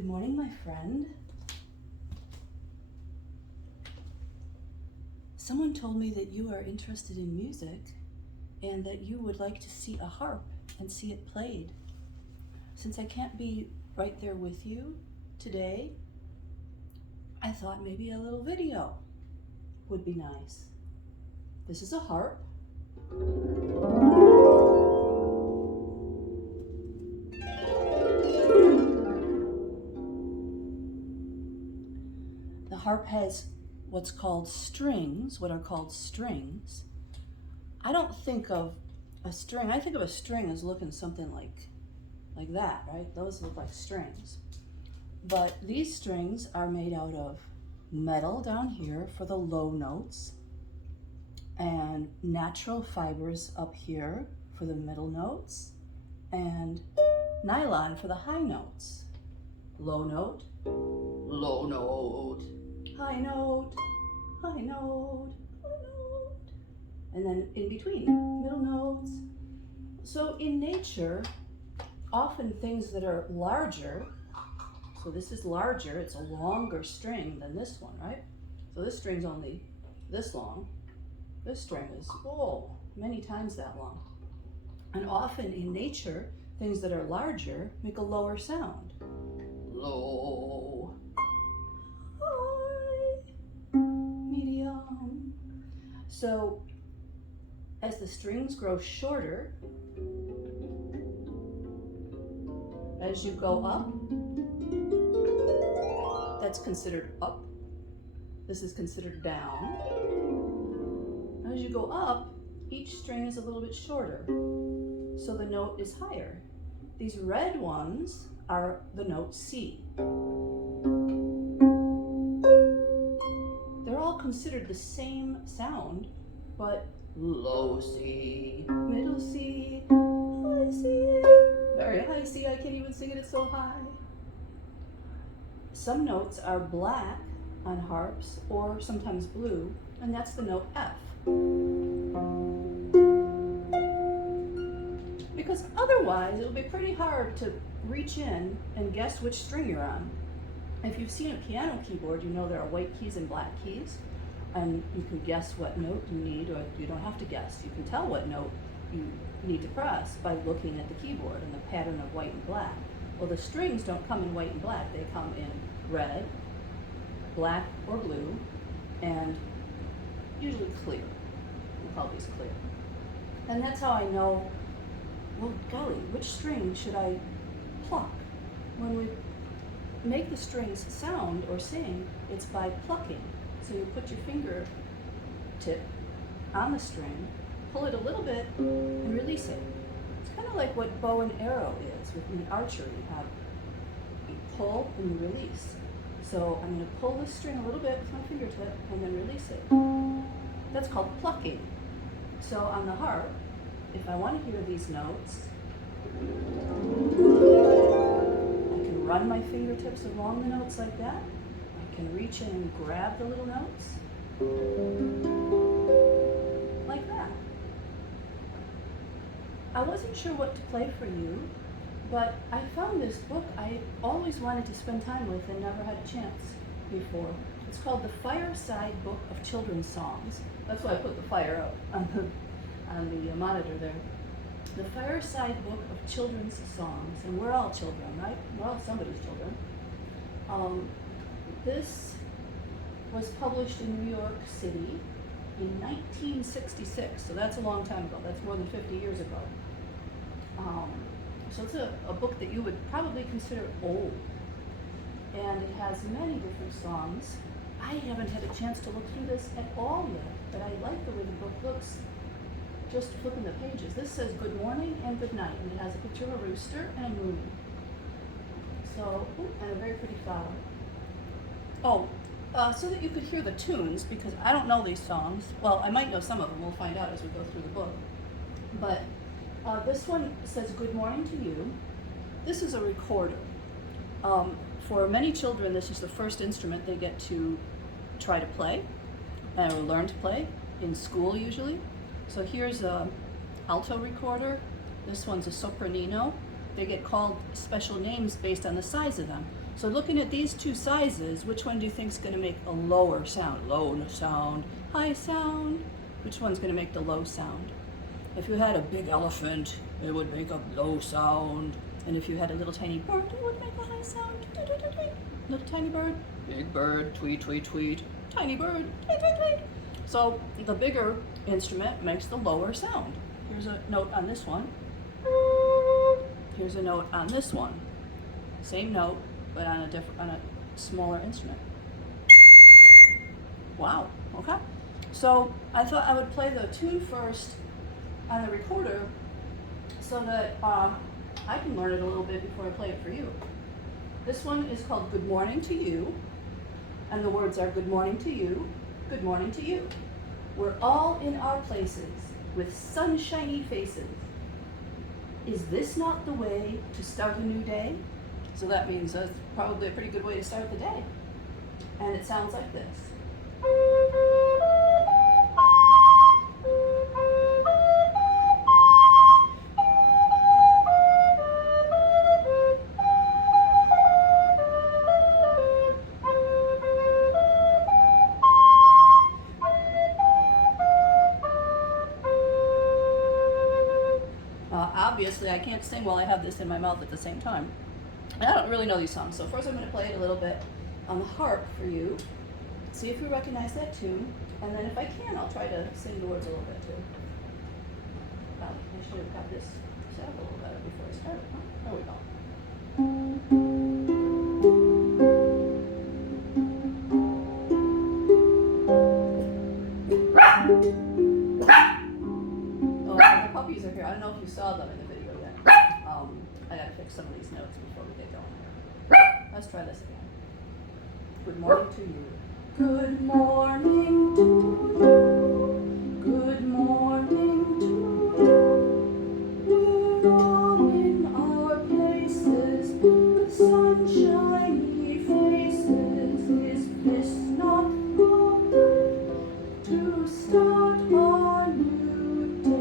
Good morning, my friend. Someone told me that you are interested in music and that you would like to see a harp and see it played. Since I can't be right there with you today, I thought maybe a little video would be nice. This is a harp. The harp has what's called strings, what are called strings. I don't think of a string, I think of a string as looking something like that, right? Those look like strings. But these strings are made out of metal down here for the low notes and natural fibers up here for the middle notes and nylon for the high notes. Low note, low note, high note, high note, low note, and then in between, middle notes. So in nature, often things that are larger, so this is larger, it's a longer string than this one, right? So this string's only this long. This string is, many times that long. And often in nature, things that are larger make a lower sound. Low, high, medium. So as the strings grow shorter, as you go up, that's considered up. This is considered down. As you go up, each string is a little bit shorter, so the note is higher. These red ones are the note C. They're all considered the same sound, but low C, middle C, high C, very high C, I can't even sing it, it's so high. Some notes are black on harps or sometimes blue, and that's the note F. Because otherwise it'll be pretty hard to reach in and guess which string you're on. If you've seen a piano keyboard, you know there are white keys and black keys, and you can guess what note you need, or you don't have to guess. You can tell what note you need to press by looking at the keyboard and the pattern of white and black. Well, the strings don't come in white and black, they come in red, black or blue, and usually clear. We'll call these clear. And that's how I know, well, golly, which string should I pluck? When we make the strings sound or sing, it's by plucking. So you put your finger tip on the string, pull it a little bit, and release it. It's kind of like what bow and arrow is with archery. You pull and you release. So I'm going to pull this string a little bit with my fingertip and then release it. That's called plucking. So on the harp, if I want to hear these notes, I can run my fingertips along the notes like that. I can reach in and grab the little notes like that. I wasn't sure what to play for you, but I found this book I always wanted to spend time with and never had a chance before. It's called the Fireside Book of Children's Songs. That's why I put the fire up on the monitor there. The Fireside Book of Children's Songs, and we're all children, right? We're all somebody's children. This was published in New York City in 1966, so that's a long time ago. That's more than 50 years ago. So it's a book that you would probably consider old, and it has many different songs. I haven't had a chance to look through this at all yet, but I like the way the book looks just flipping the pages. This says good morning and good night, and it has a picture of a rooster and a moon. So, and a very pretty flower. So that you could hear the tunes, because I don't know these songs. Well, I might know some of them, we'll find out as we go through the book. But this one says good morning to you. This is a recorder. For many children, this is the first instrument they get to try to play, or learn to play, in school usually. So here's a alto recorder. This one's a sopranino. They get called special names based on the size of them. So looking at these two sizes, which one do you think is going to make a lower sound? Low sound, high sound. Which one's going to make the low sound? If you had a big elephant, it would make a low sound. And if you had a little tiny bird, it would make a high sound. Tweet, tweet, tweet, tweet. Little tiny bird, big bird, tweet, tweet, tweet. Tiny bird, tweet, tweet, tweet. So the bigger instrument makes the lower sound. Here's a note on this one. Here's a note on this one. Same note, but on a smaller instrument. Wow, okay. So I thought I would play the tune first on the recorder so that I can learn it a little bit before I play it for you. This one is called Good Morning to You, and the words are good morning to you, good morning to you. We're all in our places with sunshiny faces. Is this not the way to start a new day? So that means that's probably a pretty good way to start the day. And it sounds like this. Obviously, I can't sing while I have this in my mouth at the same time. And I don't really know these songs, so first I'm going to play it a little bit on the harp for you. See if you recognize that tune, and then if I can, I'll try to sing the words a little bit too. I should have got this set up a little better before I started. Huh? There we go. Oh, and the puppies are here. I don't know if you saw them in the video yet. I gotta fix some of these notes before we get going here. Let's try this again. Good morning to you. Good morning to you. Good morning to you. We're all in our places with sunshiny faces. Is this not the way to start our new day?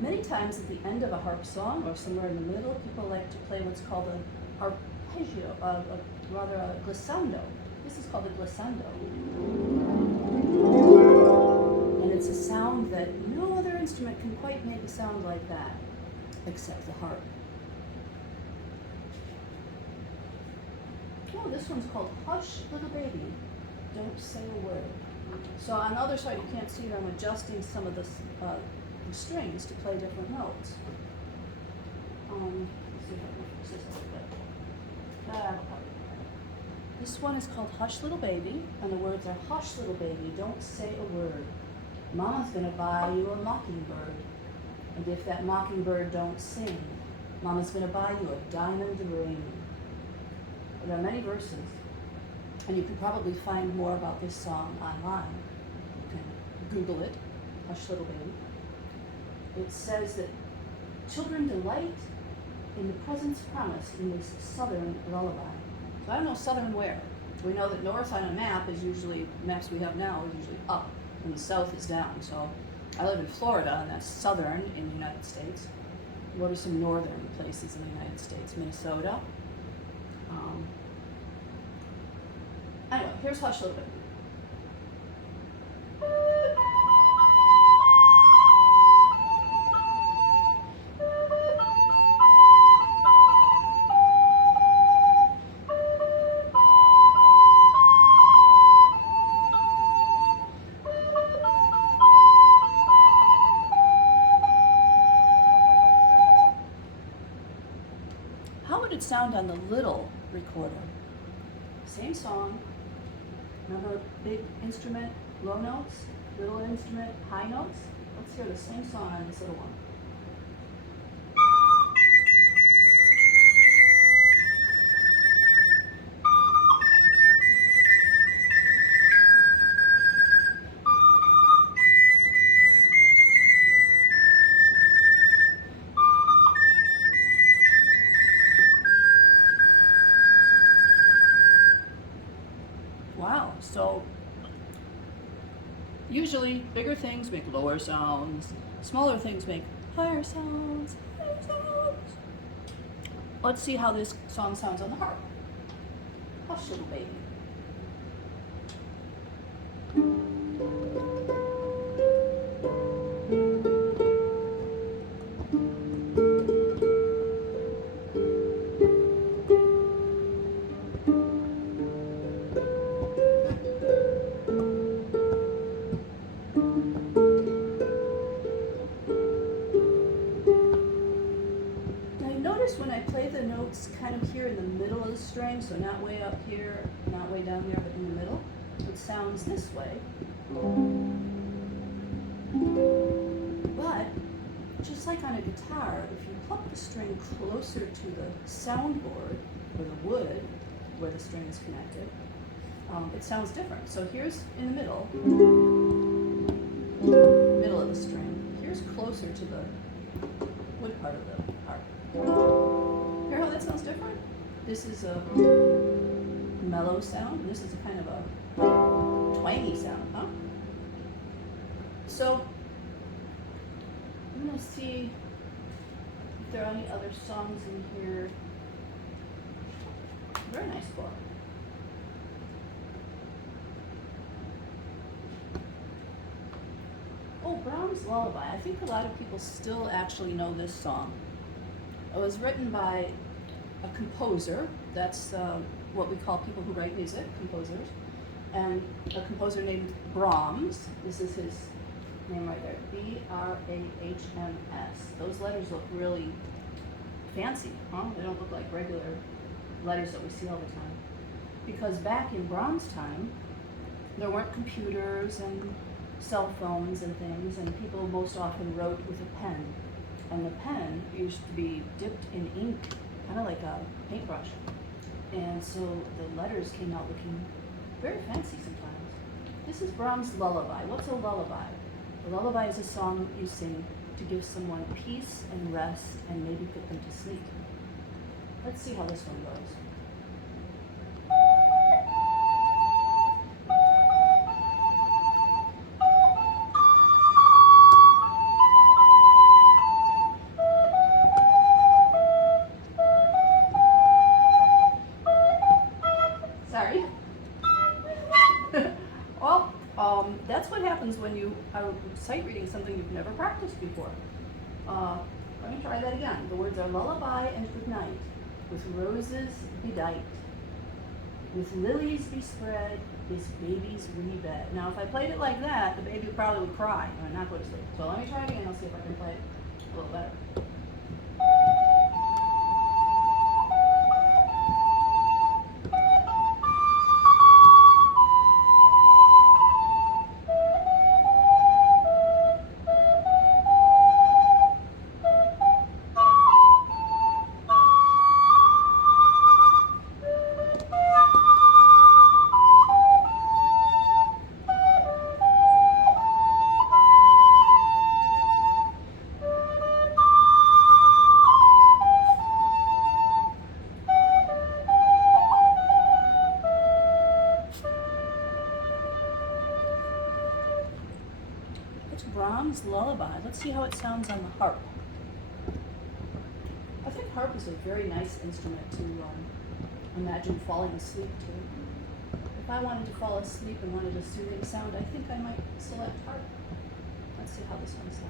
Many times at the end of a harp song or somewhere in the middle, people like to play what's called an arpeggio, rather a glissando. This is called a glissando. And it's a sound that no other instrument can quite make a sound like that, except the harp. Oh, this one's called Hush Little Baby, Don't Say a Word. So on the other side, you can't see that I'm adjusting some of the strings to play different notes. Let's see if I can fix this a little bit. This one is called Hush Little Baby, and the words are, hush little baby, don't say a word. Mama's gonna buy you a mockingbird. And if that mockingbird don't sing, Mama's gonna buy you a diamond ring. There are many verses, and you can probably find more about this song online. You can Google it, Hush Little Baby. It says that children delight in the presents promised in this southern lullaby. So I don't know southern where. We know that north on a map is usually, maps we have now, is usually up, and the south is down. So I live in Florida, and that's southern in the United States. What are some northern places in the United States? Minnesota. Anyway, here's Hush Little Baby. How would it sound on the little recorder? Same song. Remember, big instrument, low notes, little instrument, high notes? Let's hear the same song on this little one. So usually bigger things make lower sounds, smaller things make higher sounds, higher sounds. Let's see how this song sounds on the harp. Hush, little baby. When I play the notes kind of here in the middle of the string, so not way up here, not way down there, but in the middle, it sounds this way. But just like on a guitar, if you pluck the string closer to the soundboard or the wood where the string is connected, it sounds different. So here's in the middle of the string. Here's closer to the wood part of the harp. Hear how that sounds different? This is a mellow sound. This is a kind of a twangy sound, huh? So I'm gonna see if there are any other songs in here. Very nice book. Oh, Brahms' Lullaby. I think a lot of people still actually know this song. It was written by a composer. That's what we call people who write music, composers. And a composer named Brahms. This is his name right there, B-R-A-H-M-S. Those letters look really fancy, huh? They don't look like regular letters that we see all the time. Because back in Brahms' time, there weren't computers and cell phones and things, and people most often wrote with a pen. And the pen used to be dipped in ink, kind of like a paintbrush. And so the letters came out looking very fancy sometimes. This is Brahms' Lullaby. What's a lullaby? A lullaby is a song you sing to give someone peace and rest and maybe put them to sleep. Let's see how this one goes. That's what happens when you are sight reading something you've never practiced before. Let me try that again. The words are lullaby and good night, with roses bedight, with lilies bespread, this baby's wee bed. Now, if I played it like that, the baby probably would cry and not go to sleep. So let me try it again. I'll see if I can play it a little better. Brahms' Lullaby. Let's see how it sounds on the harp. I think harp is a very nice instrument to imagine falling asleep to. If I wanted to fall asleep and wanted a soothing sound, I think I might select harp. Let's see how this one sounds.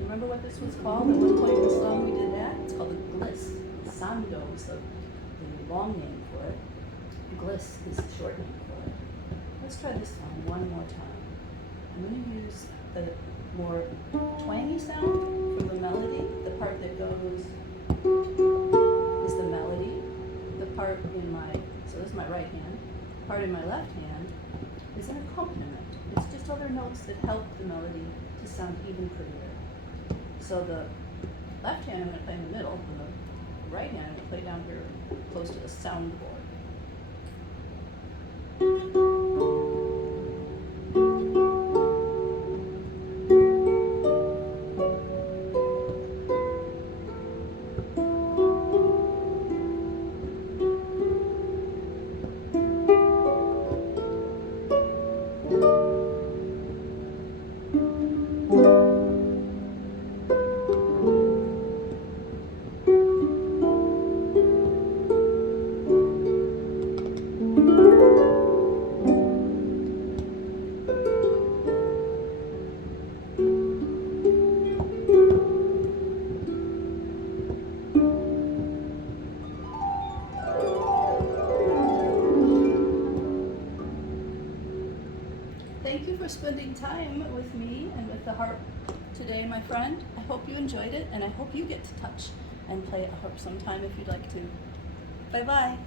Remember what this was called? At one point in the song we did that. It's called the glissando, is the long name for it. Gliss is the shortening for it. Let's try this one more time. I'm going to use the more twangy sound for the melody. The part that goes is the melody. The part in my, so this is my right hand. The part in my left hand is an accompaniment. It's just other notes that help the melody to sound even prettier. So the left hand I'm going to play in the middle, and the right hand I'm going to play down here close to the soundboard. Thank you for spending time with me and with the harp today, my friend. I hope you enjoyed it, and I hope you get to touch and play a harp sometime if you'd like to. Bye-bye.